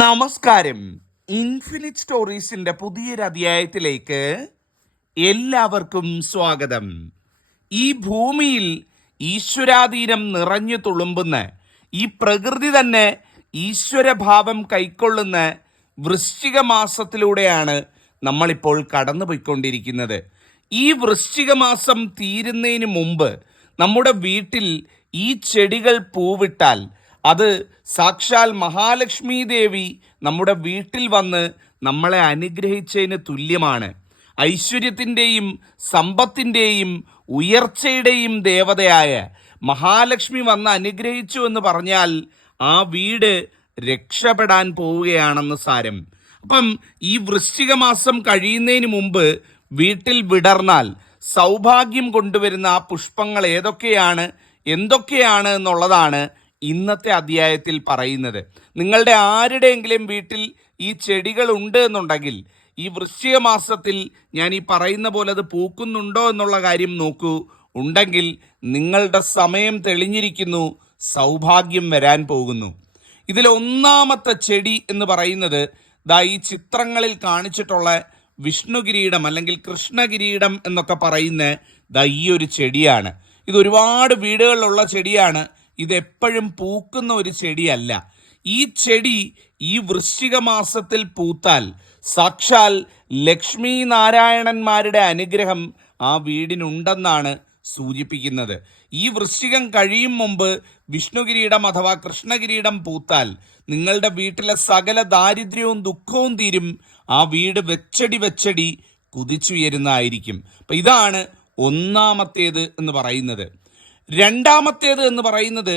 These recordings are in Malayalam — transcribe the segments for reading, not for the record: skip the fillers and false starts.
നമസ്കാരം. ഇൻഫിനിറ്റ് സ്റ്റോറീസിന്റെ പുതിയൊരു അധ്യായത്തിലേക്ക് എല്ലാവർക്കും സ്വാഗതം. ഈ ഭൂമിയിൽ ഈശ്വരാധീനം നിറഞ്ഞു തുളുമ്പുന്ന, ഈ പ്രകൃതി തന്നെ ഈശ്വരഭാവം കൈക്കൊള്ളുന്ന വൃശ്ചിക മാസത്തിലൂടെയാണ് നമ്മളിപ്പോൾ കടന്നുപോയിക്കൊണ്ടിരിക്കുന്നത്. ഈ വൃശ്ചിക മാസം തീരുന്നതിന് മുമ്പ് നമ്മുടെ വീട്ടിൽ ഈ ചെടികൾ പൂവിട്ടാൽ അത് സാക്ഷാൽ മഹാലക്ഷ്മി ദേവി നമ്മുടെ വീട്ടിൽ വന്ന് നമ്മളെ അനുഗ്രഹിച്ചതിന് തുല്യമാണ്. ഐശ്വര്യത്തിൻ്റെയും സമ്പത്തിൻ്റെയും ഉയർച്ചയുടെയും ദേവതയായ മഹാലക്ഷ്മി വന്ന് അനുഗ്രഹിച്ചു എന്ന് പറഞ്ഞാൽ ആ വീട് രക്ഷപ്പെടാൻ പോവുകയാണെന്ന് സാരം. അപ്പം ഈ വൃശ്ചിക മാസം കഴിയുന്നതിന് മുമ്പ് വീട്ടിൽ വിടർന്നാൽ സൗഭാഗ്യം കൊണ്ടുവരുന്ന ആ പുഷ്പങ്ങൾ ഏതൊക്കെയാണ്, എന്തൊക്കെയാണ് എന്നുള്ളതാണ് ഇന്നത്തെ അധ്യായത്തിൽ പറയുന്നത്. നിങ്ങളുടെ ആരുടെയെങ്കിലും വീട്ടിൽ ഈ ചെടികൾ ഉണ്ട് എന്നുണ്ടെങ്കിൽ ഈ വൃശ്ചിക മാസത്തിൽ ഞാൻ ഈ പറയുന്ന പോലെ അത് പൂക്കുന്നുണ്ടോ എന്നുള്ള കാര്യം നോക്കൂ. ഉണ്ടെങ്കിൽ നിങ്ങളുടെ സമയം തെളിഞ്ഞിരിക്കുന്നു, സൗഭാഗ്യം വരാൻ പോകുന്നു. ഇതിൽ ഒന്നാമത്തെ ചെടി എന്ന് പറയുന്നത് ഈ ചിത്രങ്ങളിൽ വിഷ്ണുകിരീടം അല്ലെങ്കിൽ കൃഷ്ണകിരീടം എന്നൊക്കെ പറയുന്ന ഈ ഒരു ചെടിയാണ്. ഇത് ഒരുപാട് വീടുകളിലുള്ള ചെടിയാണ്. ഇതെപ്പോഴും പൂക്കുന്ന ഒരു ചെടിയല്ല. ഈ ചെടി ഈ വൃശ്ചിക മാസത്തിൽ പൂത്താൽ സാക്ഷാൽ ലക്ഷ്മി നാരായണന്മാരുടെ അനുഗ്രഹം ആ വീടിനുണ്ടെന്നാണ് സൂചിപ്പിക്കുന്നത്. ഈ വൃശ്ചികം കഴിയും മുമ്പ് വിഷ്ണുകിരീടം അഥവാ കൃഷ്ണകിരീടം പൂത്താൽ നിങ്ങളുടെ വീട്ടിലെ സകല ദാരിദ്ര്യവും ദുഃഖവും തീരും. ആ വീട് വെച്ചടി കുതിച്ചുയരുന്നതായിരിക്കും. അപ്പം ഇതാണ് ഒന്നാമത്തേത് എന്ന് പറയുന്നത്. രണ്ടാമത്തേത് എന്ന് പറയുന്നത്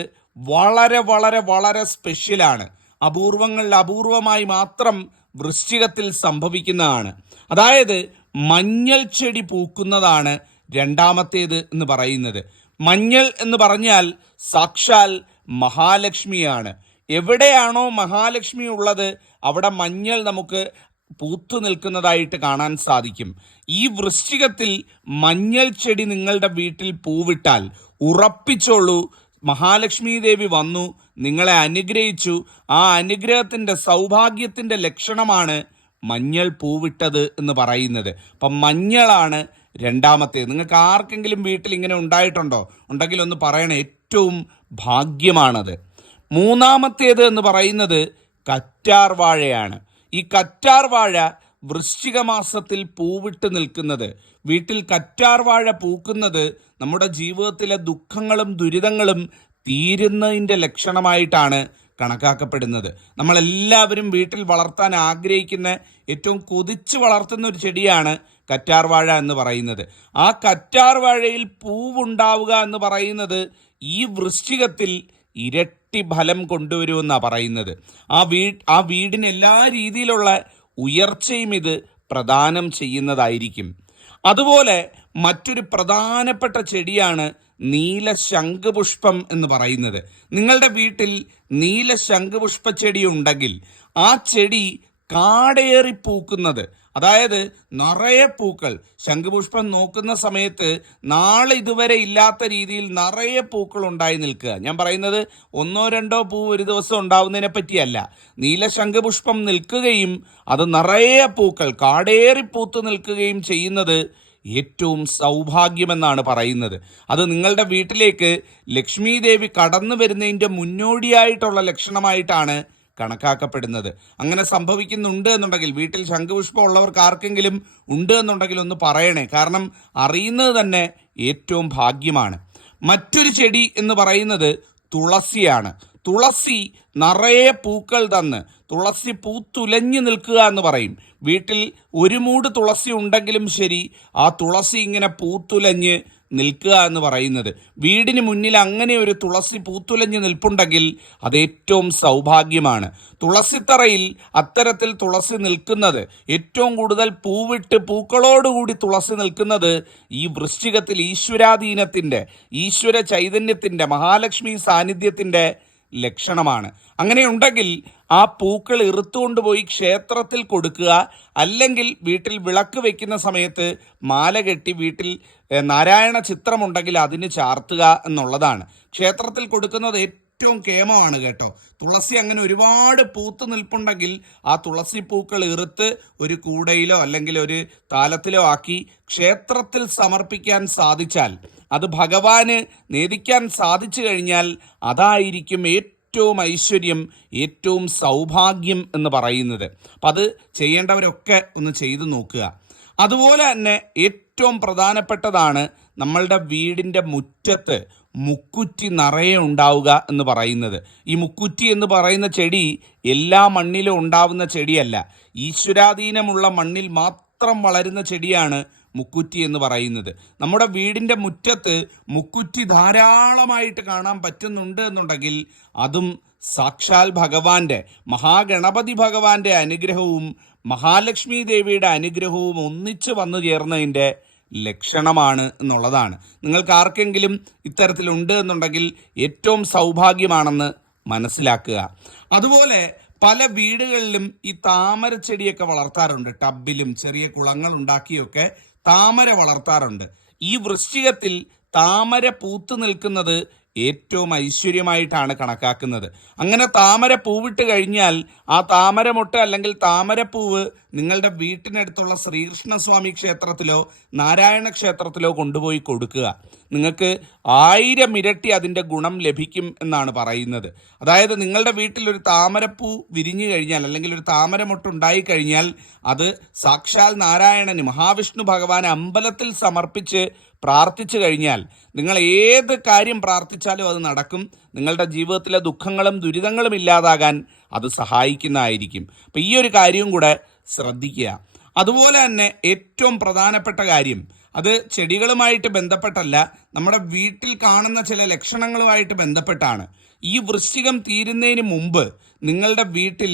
വളരെ വളരെ വളരെ സ്പെഷ്യലാണ്. അപൂർവങ്ങളിൽ അപൂർവമായി മാത്രം വൃശ്ചികത്തിൽ സംഭവിക്കുന്നതാണ്. അതായത് മഞ്ഞൾ ചെടി പൂക്കുന്നതാണ് രണ്ടാമത്തേത് എന്ന് പറയുന്നത്. മഞ്ഞൾ എന്ന് പറഞ്ഞാൽ സാക്ഷാൽ മഹാലക്ഷ്മിയാണ്. എവിടെയാണോ മഹാലക്ഷ്മി ഉള്ളത് അവിടെ മഞ്ഞൾ നമുക്ക് പൂത്തു നിൽക്കുന്നതായിട്ട് കാണാൻ സാധിക്കും. ഈ വൃശ്ചികത്തിൽ മഞ്ഞൾ ചെടി നിങ്ങളുടെ വീട്ടിൽ പൂവിട്ടാൽ ഉറപ്പിച്ചോളൂ, മഹാലക്ഷ്മി ദേവി വന്നു നിങ്ങളെ അനുഗ്രഹിച്ചു. ആ അനുഗ്രഹത്തിൻ്റെ സൗഭാഗ്യത്തിൻ്റെ ലക്ഷണമാണ് മഞ്ഞൾ പൂവിട്ടത് എന്ന് പറയുന്നത്. അപ്പം മഞ്ഞളാണ് രണ്ടാമത്തേത്. നിങ്ങൾക്ക് ആർക്കെങ്കിലും വീട്ടിൽ ഇങ്ങനെ ഉണ്ടായിട്ടുണ്ടോ? ഉണ്ടെങ്കിൽ ഒന്ന് പറയണേ. ഏറ്റവും ഭാഗ്യമാണത്. മൂന്നാമത്തേത് എന്ന് പറയുന്നത് കറ്റാർ വാഴയാണ്. ഈ കറ്റാർ വാഴ വൃശ്ചിക മാസത്തിൽ പൂവിട്ട് നിൽക്കുന്നത്, വീട്ടിൽ കറ്റാർ വാഴ പൂക്കുന്നത് നമ്മുടെ ജീവിതത്തിലെ ദുഃഖങ്ങളും ദുരിതങ്ങളും തീരുന്നതിൻ്റെ ലക്ഷണമായിട്ടാണ് കണക്കാക്കപ്പെടുന്നത്. നമ്മളെല്ലാവരും വീട്ടിൽ വളർത്താൻ ആഗ്രഹിക്കുന്ന, ഏറ്റവും കൊതിച്ച് വളർത്തുന്ന ഒരു ചെടിയാണ് കറ്റാർ വാഴ എന്ന് പറയുന്നത്. ആ കറ്റാർ വാഴയിൽ പൂവുണ്ടാവുക എന്ന് പറയുന്നത് ഈ വൃശ്ചികത്തിൽ ഇരട്ടി ഫലം കൊണ്ടുവരുമെന്നാണ് പറയുന്നത്. ആ വീടിന് എല്ലാ രീതിയിലുള്ള ഉയർച്ചയും ഇത് പ്രദാനം ചെയ്യുന്നതായിരിക്കും. അതുപോലെ മറ്റൊരു പ്രധാനപ്പെട്ട ചെടിയാണ് നീല ശംഖുപുഷ്പം എന്ന് പറയുന്നത്. നിങ്ങളുടെ വീട്ടിൽ നീല ശംഖുപുഷ്പ ചെടി ഉണ്ടെങ്കിൽ ആ ചെടി കാടേറി പൂക്കുന്നത്, അതായത് നിറയെ പൂക്കൾ, ശംഖുപുഷ്പം നോക്കുന്ന സമയത്ത് നാളെ ഇതുവരെ ഇല്ലാത്ത രീതിയിൽ നിറയെ പൂക്കൾ ഉണ്ടായി നിൽക്കുക. ഞാൻ പറയുന്നത് ഒന്നോ രണ്ടോ പൂ ഒരു ദിവസം ഉണ്ടാവുന്നതിനെ പറ്റിയല്ല. നീല ശംഖുപുഷ്പം നിൽക്കുകയും അത് നിറയെ പൂക്കൾ കാടേറി പൂത്തു നിൽക്കുകയും ചെയ്യുന്നത് ഏറ്റവും സൗഭാഗ്യമെന്നാണ് പറയുന്നത്. അത് നിങ്ങളുടെ വീട്ടിലേക്ക് ലക്ഷ്മി ദേവി കടന്നു വരുന്നതിൻ്റെ മുന്നോടിയായിട്ടുള്ള ലക്ഷണമായിട്ടാണ് കണക്കാക്കപ്പെടുന്നത്. അങ്ങനെ സംഭവിക്കുന്നുണ്ട് എന്നുണ്ടെങ്കിൽ, വീട്ടിൽ ശംഖുപുഷ്പം ഉള്ളവർക്ക് ആർക്കെങ്കിലും ഉണ്ട് എന്നുണ്ടെങ്കിൽ ഒന്ന് പറയണേ. കാരണം അറിയുന്നത് തന്നെ ഏറ്റവും ഭാഗ്യമാണ്. മറ്റൊരു ചെടി എന്ന് പറയുന്നത് തുളസിയാണ്. തുളസി നിറയെ പൂക്കൾ തന്ന് തുളസി പൂത്തുലഞ്ഞു നിൽക്കുക എന്ന് പറയും. വീട്ടിൽ ഒരു മൂട് തുളസി ഉണ്ടെങ്കിലും ശരി, ആ തുളസി ഇങ്ങനെ പൂത്തുലഞ്ഞ് നിൽക്കുക എന്ന് പറയുന്നത്, വീടിന് മുന്നിൽ അങ്ങനെ ഒരു തുളസി പൂത്തുലഞ്ഞ് നിൽപ്പുണ്ടെങ്കിൽ അത് ഏറ്റവും സൗഭാഗ്യമാണ്. തുളസിത്തറയിൽ അത്തരത്തിൽ തുളസി നിൽക്കുന്നത്, ഏറ്റവും കൂടുതൽ പൂവിട്ട് പൂക്കളോടുകൂടി തുളസി നിൽക്കുന്നത് ഈ വൃശ്ചികത്തിൽ ഈശ്വരാധീനത്തിൻ്റെ, ഈശ്വര ചൈതന്യത്തിൻ്റെ, മഹാലക്ഷ്മി സാന്നിധ്യത്തിൻ്റെ ലക്ഷണമാണ്. അങ്ങനെയുണ്ടെങ്കിൽ ആ പൂക്കൾ ഇറുത്തുകൊണ്ടുപോയി ക്ഷേത്രത്തിൽ കൊടുക്കുക, അല്ലെങ്കിൽ വീട്ടിൽ വിളക്ക് വയ്ക്കുന്ന സമയത്ത് മാല കെട്ടി വീട്ടിൽ നാരായണ ചിത്രമുണ്ടെങ്കിൽ അതിന് ചാർത്തുക എന്നുള്ളതാണ്. ക്ഷേത്രത്തിൽ കൊടുക്കുന്നത് ഏറ്റവും കേമമാണ് കേട്ടോ. തുളസി അങ്ങനെ ഒരുപാട് പൂത്ത് നിൽപ്പുണ്ടെങ്കിൽ ആ തുളസി പൂക്കൾ ഇറുത്ത് ഒരു കൂടയിലോ അല്ലെങ്കിൽ ഒരു താലത്തിലോ ആക്കി ക്ഷേത്രത്തിൽ സമർപ്പിക്കാൻ സാധിച്ചാൽ, അത് ഭഗവാന് നേദിക്കാൻ സാധിച്ചു കഴിഞ്ഞാൽ അതായിരിക്കും ഏറ്റവും ഐശ്വര്യം, ഏറ്റവും സൗഭാഗ്യം എന്ന് പറയുന്നത്. അപ്പം അത് ചെയ്യേണ്ടവരൊക്കെ ഒന്ന് ചെയ്തു നോക്കുക. അതുപോലെ തന്നെ ഏറ്റവും പ്രധാനപ്പെട്ടതാണ് നമ്മളുടെ വീടിൻ്റെ മുറ്റത്ത് മുക്കുറ്റി നിറയെ ഉണ്ടാവുക എന്ന് പറയുന്നത്. ഈ മുക്കുറ്റി എന്ന് പറയുന്ന ചെടി എല്ലാ മണ്ണിലും ഉണ്ടാവുന്ന ചെടിയല്ല. ഈശ്വരാധീനമുള്ള മണ്ണിൽ മാത്രം വളരുന്ന ചെടിയാണ് മുക്കുറ്റി എന്ന് പറയുന്നത്. നമ്മുടെ വീടിൻ്റെ മുറ്റത്ത് മുക്കുറ്റി ധാരാളമായിട്ട് കാണാൻ പറ്റുന്നുണ്ട് എന്നുണ്ടെങ്കിൽ അതും സാക്ഷാൽ ഭഗവാന്റെ, മഹാഗണപതി ഭഗവാന്റെ അനുഗ്രഹവും മഹാലക്ഷ്മി ദേവിയുടെ അനുഗ്രഹവും ഒന്നിച്ച് വന്നു ചേർന്നതിൻ്റെ ലക്ഷണമാണ് എന്നുള്ളതാണ്. നിങ്ങൾക്ക് ആർക്കെങ്കിലും ഇത്തരത്തിലുണ്ട് എന്നുണ്ടെങ്കിൽ ഏറ്റവും സൗഭാഗ്യമാണെന്ന് മനസ്സിലാക്കുക. അതുപോലെ പല വീടുകളിലും ഈ താമര ചെടിയൊക്കെ വളർത്താറുണ്ട്. ടബിലും ചെറിയ കുളങ്ങൾ ഉണ്ടാക്കിയൊക്കെ താമര വളർത്താറുണ്ട്. ഈ വൃശ്ചികത്തിൽ താമര പൂത്തു നിൽക്കുന്നത് ഏറ്റവും ഐശ്വര്യമായിട്ടാണ് കണക്കാക്കുന്നത്. അങ്ങനെ താമര പൂവിട്ട് കഴിഞ്ഞാൽ ആ താമരമൊട്ട് അല്ലെങ്കിൽ താമരപ്പൂവ് നിങ്ങളുടെ വീട്ടിനടുത്തുള്ള ശ്രീകൃഷ്ണസ്വാമി ക്ഷേത്രത്തിലോ നാരായണ ക്ഷേത്രത്തിലോ കൊണ്ടുപോയി കൊടുക്കുക. നിങ്ങൾക്ക് 1000 ഇരട്ടി അതിൻ്റെ ഗുണം ലഭിക്കും എന്നാണ് പറയുന്നത്. അതായത് നിങ്ങളുടെ വീട്ടിൽ ഒരു താമരപ്പൂ വിരിഞ്ഞു കഴിഞ്ഞാൽ അല്ലെങ്കിൽ ഒരു താമരമൊട്ട് ഉണ്ടായിക്കഴിഞ്ഞാൽ അത് സാക്ഷാൽ നാരായണന്, മഹാവിഷ്ണു ഭഗവാൻ അമ്പലത്തിൽ സമർപ്പിച്ച് പ്രാർത്ഥിച്ചു കഴിഞ്ഞാൽ നിങ്ങൾ ഏത് കാര്യം പ്രാർത്ഥിച്ചാലും അത് നടക്കും. നിങ്ങളുടെ ജീവിതത്തിലെ ദുഃഖങ്ങളും ദുരിതങ്ങളും ഇല്ലാതാകാൻ അത് സഹായിക്കുന്നതായിരിക്കും. അപ്പം ഈ ഒരു കാര്യവും കൂടെ ശ്രദ്ധിക്കുക. അതുപോലെ തന്നെ ഏറ്റവും പ്രധാനപ്പെട്ട കാര്യം, അത് ചെടികളുമായിട്ട് ബന്ധപ്പെട്ടല്ല, നമ്മുടെ വീട്ടിൽ കാണുന്ന ചില ലക്ഷണങ്ങളുമായിട്ട് ബന്ധപ്പെട്ടാണ്. ഈ വൃശ്ചികം തീരുന്നതിന് മുമ്പ് നിങ്ങളുടെ വീട്ടിൽ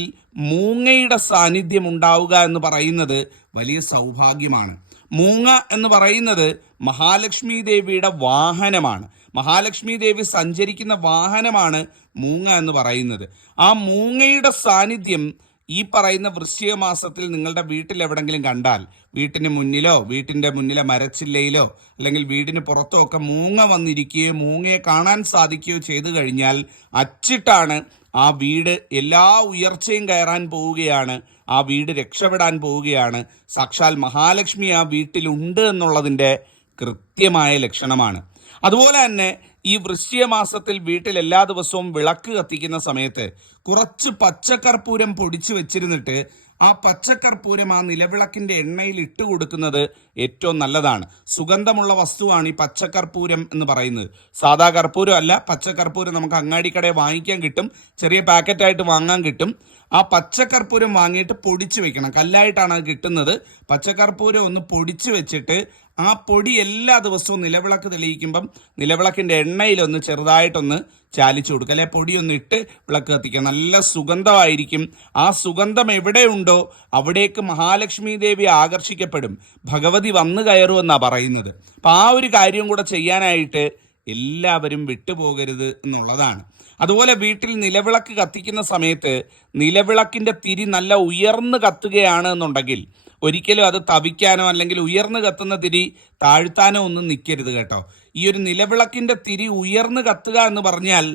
മൂങ്ങയുടെ സാന്നിധ്യം ഉണ്ടാവുക എന്ന് പറയുന്നത് വലിയ സൗഭാഗ്യമാണ്. മൂങ്ങ എന്ന് പറയുന്നത് മഹാലക്ഷ്മി ദേവിയുടെ വാഹനമാണ്. മഹാലക്ഷ്മി ദേവി സഞ്ചരിക്കുന്ന വാഹനമാണ് മൂങ്ങ എന്ന് പറയുന്നത്. ആ മൂങ്ങയുടെ സാന്നിധ്യം ഈ പറയുന്ന വൃശ്ചിക മാസത്തിൽ നിങ്ങളുടെ വീട്ടിൽ എവിടെങ്കിലും കണ്ടാൽ, വീട്ടിന് മുന്നിലോ വീട്ടിൻ്റെ മുന്നിലെ മരച്ചില്ലയിലോ അല്ലെങ്കിൽ വീടിന് പുറത്തോ ഒക്കെ മൂങ്ങ വന്നിരിക്കുകയോ മൂങ്ങയെ കാണാൻ സാധിക്കുകയോ ചെയ്തു കഴിഞ്ഞാൽ അച്ചിട്ടാണ് ആ വീട് എല്ലാ ഉയർച്ചയും കയറാൻ പോവുകയാണ്, ആ വീട് രക്ഷപ്പെടാൻ പോവുകയാണ്, സാക്ഷാൽ മഹാലക്ഷ്മി ആ വീട്ടിലുണ്ട് എന്നുള്ളതിൻ്റെ കൃത്യമായ ലക്ഷണമാണ്. അതുപോലെ തന്നെ ഈ വൃശ്ചിക മാസത്തിൽ വീട്ടിൽ എല്ലാ ദിവസവും വിളക്ക് കത്തിക്കുന്ന സമയത്ത് കുറച്ച് പച്ചക്കർപ്പൂരം പൊടിച്ചു വെച്ചിരുന്നിട്ട് ആ പച്ചക്കർപ്പൂരം ആ നിലവിളക്കിൻ്റെ എണ്ണയിൽ ഇട്ട് കൊടുക്കുന്നത് ഏറ്റവും നല്ലതാണ്. സുഗന്ധമുള്ള വസ്തുവാണ് ഈ പച്ചക്കർപ്പൂരം എന്ന് പറയുന്നത്. സാധാ കർപ്പൂരം അല്ല, പച്ചക്കർപ്പൂരം നമുക്ക് അങ്ങാടിക്കടയിൽ വാങ്ങിക്കാൻ കിട്ടും, ചെറിയ പാക്കറ്റായിട്ട് വാങ്ങാൻ കിട്ടും. ആ പച്ചക്കർപ്പൂരം വാങ്ങിയിട്ട് പൊടിച്ചു വെക്കണം. കല്ലായിട്ടാണ് അത് കിട്ടുന്നത്. പച്ചക്കർപ്പൂരം ഒന്ന് പൊടിച്ചു വെച്ചിട്ട് ആ പൊടി എല്ലാ ദിവസവും നിലവിളക്ക് തെളിയിക്കുമ്പം നിലവിളക്കിൻ്റെ എണ്ണയിലൊന്ന് ചെറുതായിട്ടൊന്ന് ചാലിച്ചു കൊടുക്കുക, അല്ലെ പൊടിയൊന്ന് ഇട്ട് വിളക്ക് കത്തിക്കുക. നല്ല സുഗന്ധമായിരിക്കും. ആ സുഗന്ധം എവിടെയുണ്ടോ അവിടേക്ക് മഹാലക്ഷ്മി ദേവി ആകർഷിക്കപ്പെടും, ഭഗവതി വന്നു കയറുമെന്നാണ് പറയുന്നത്. അപ്പം ആ ഒരു കാര്യം കൂടെ ചെയ്യാനായിട്ട് എല്ലാവരും വിട്ടുപോകരുത് എന്നുള്ളതാണ്. അതുപോലെ വീട്ടിൽ നിലവിളക്ക് കത്തിക്കുന്ന സമയത്ത് നിലവിളക്കിൻ്റെ തിരി നല്ല ഉയർന്നു കത്തുകയാണ് എന്നുണ്ടെങ്കിൽ ഒരിക്കലും അത് തവിക്കാനോ അല്ലെങ്കിൽ ഉയർന്നു കത്തുന്ന തിരി താഴ്ത്താനോ ഒന്നും നിൽക്കരുത് കേട്ടോ. ഈ ഒരു നിലവിളക്കിൻ്റെ തിരി ഉയർന്നു കത്തുക എന്ന് പറഞ്ഞാൽ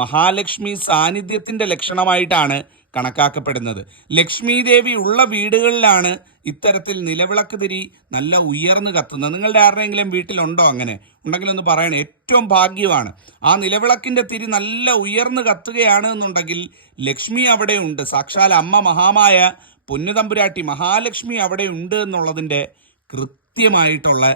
മഹാലക്ഷ്മി സാന്നിധ്യത്തിൻ്റെ ലക്ഷണമായിട്ടാണ് കണക്കാക്കപ്പെടുന്നത്. ലക്ഷ്മി ദേവി ഉള്ള വീടുകളിലാണ് ഇത്തരത്തിൽ നിലവിളക്ക് തിരി നല്ല ഉയർന്നു കത്തുന്നത്. നിങ്ങളുടെ ആരുടെയെങ്കിലും വീട്ടിലുണ്ടോ? അങ്ങനെ ഉണ്ടെങ്കിൽ ഒന്ന് പറയണേ. ഏറ്റവും ഭാഗ്യമാണ്. ആ നിലവിളക്കിൻ്റെ തിരി നല്ല ഉയർന്നു കത്തുകയാണ് എന്നുണ്ടെങ്കിൽ ലക്ഷ്മി അവിടെ ഉണ്ട്, സാക്ഷാൽ അമ്മ മഹാമായ പൊന്നുതമ്പുരാട്ടി മഹാലക്ഷ്മി അവിടെ ഉണ്ട് എന്നുള്ളതിൻ്റെ കൃത്യമായിട്ടുള്ള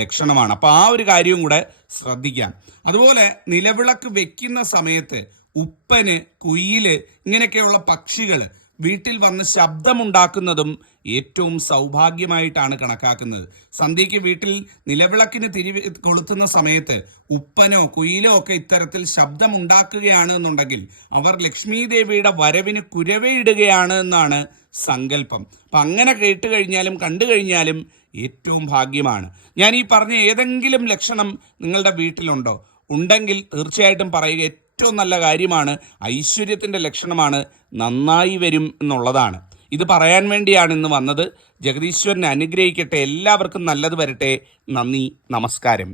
ലക്ഷണമാണ്. അപ്പോൾ ആ ഒരു കാര്യവും കൂടെ ശ്രദ്ധിക്കാം. അതുപോലെ നിലവിളക്ക് വെക്കുന്ന സമയത്ത് ഉപ്പന്, കുയില് ഇങ്ങനെയൊക്കെയുള്ള പക്ഷികൾ വീട്ടിൽ വന്ന് ശബ്ദമുണ്ടാക്കുന്നതും ഏറ്റവും സൗഭാഗ്യമായിട്ടാണ് കണക്കാക്കുന്നത്. സന്ധ്യയ്ക്ക് വീട്ടിൽ നിലവിളക്കിന് തിരി കൊളുത്തുന്ന സമയത്ത് ഉപ്പനോ കുയിലോ ഒക്കെ ഇത്തരത്തിൽ ശബ്ദമുണ്ടാക്കുകയാണ് എന്നുണ്ടെങ്കിൽ അവർ ലക്ഷ്മി ദേവിയുടെ വരവിന് കുരവയിടുകയാണ് എന്നാണ് സങ്കല്പം. അപ്പം അങ്ങനെ കേട്ട് കഴിഞ്ഞാലും കണ്ടു കഴിഞ്ഞാലും ഏറ്റവും ഭാഗ്യമാണ്. ഞാൻ ഈ പറഞ്ഞ ഏതെങ്കിലും ലക്ഷണം നിങ്ങളുടെ വീട്ടിലുണ്ടോ? ഉണ്ടെങ്കിൽ തീർച്ചയായിട്ടും പറയുക. ഏറ്റവും നല്ല കാര്യമാണ്, ഐശ്വര്യത്തിൻ്റെ ലക്ഷണമാണ്, നന്നായി വരും എന്നുള്ളതാണ്. ഇത് പറയാൻ വേണ്ടിയാണ് ഇന്ന് വന്നത്. ജഗദീശ്വരനെ അനുഗ്രഹിക്കട്ടെ. എല്ലാവർക്കും നല്ലത് വരട്ടെ. നന്ദി, നമസ്കാരം.